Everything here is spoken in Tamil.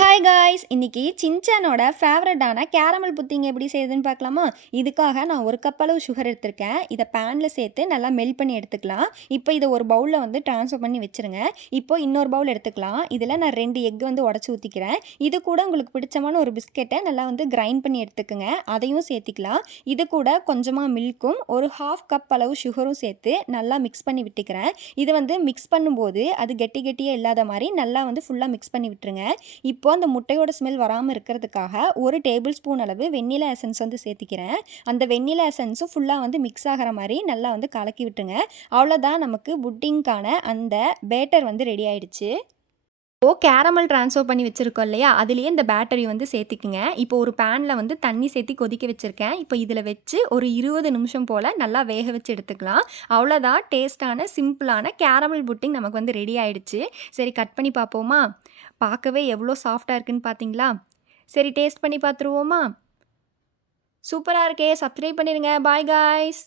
Hi guys! இன்னைக்கு சின்சானோட ஃபேவரட்டான கேரமல் புத்திங் எப்படி செய்யுதுன்னு பார்க்கலாமா? இதுக்காக நான் 1 கப் அளவு சுகர் எடுத்திருக்கேன். இத பேன்ல சேர்த்து நல்லா மெல்ட் பண்ணி எடுத்துக்கலாம். இப்போ இத ஒரு பவுல்ல ட்ரான்ஸ்ஃபர் பண்ணி வச்சுருங்க. இப்போ இன்னொரு பவுல் எடுத்துக்கலாம். இதில நான் 2 எக் உடைச்சு ஊத்திக்கிறேன். இது கூட உங்களுக்கு பிடிச்சமான ஒரு பிஸ்கெட்ட நல்லா கிரைண்ட் பண்ணி எடுத்துக்கங்க. அதையும் சேர்த்திக்கலாம். இது கூட கொஞ்சமா மில்க்கும், ஒரு 1/2 கப் அளவு சுகரும் சேர்த்து நல்லா மிக்ஸ் பண்ணி விட்டுக்கிறேன். இது மிக்ஸ் பண்ணும்போது அது கெட்டி கெட்டியா இல்லாத மாரி நல்லா ஃபுல்லா மிக்ஸ் பண்ணி விட்டுருங்க. இப்போ அந்த முட்டையோட ஸ்மெல் வராமல் இருக்கிறதுக்காக 1 டேபிள் ஸ்பூன் அளவு வெண்ணிலா எசன்ஸ் சேர்த்திக்கிறேன். அந்த வெண்ணிலா எசன்ஸும் ஃபுல்லாக மிக்ஸ் ஆகிற மாதிரி நல்லா கலக்கி விட்டுருங்க. அவ்வளோதான், நமக்கு புட்டிங்கான அந்த பேட்டர் ரெடி ஆயிடுச்சு. இப்போ கேரமல் ட்ரான்ஸ்ஃபர் பண்ணி வச்சுருக்கோம் இல்லையா, அதுலேயே இந்த பேட்டரி சேர்த்திக்குங்க. இப்போ ஒரு பேனில் தண்ணி சேர்த்தி கொதிக்க வச்சுருக்கேன். இப்போ இதில் வச்சு ஒரு 20 நிமிஷம் போல் நல்லா வேக வச்சு எடுத்துக்கலாம். அவ்வளோதான், டேஸ்ட்டான சிம்பிளான கேரமல் புட்டிங் நமக்கு ரெடி ஆயிடுச்சு. சரி, கட் பண்ணி பார்ப்போமா? பார்க்கவே எவ்வளோ சாஃப்டாக இருக்குன்னு பார்த்தீங்களா? சரி, டேஸ்ட் பண்ணி பார்த்துருவோமா? சூப்பராக இருக்கே! சப்ஸ்கிரைப் பண்ணிடுங்க. Bye guys.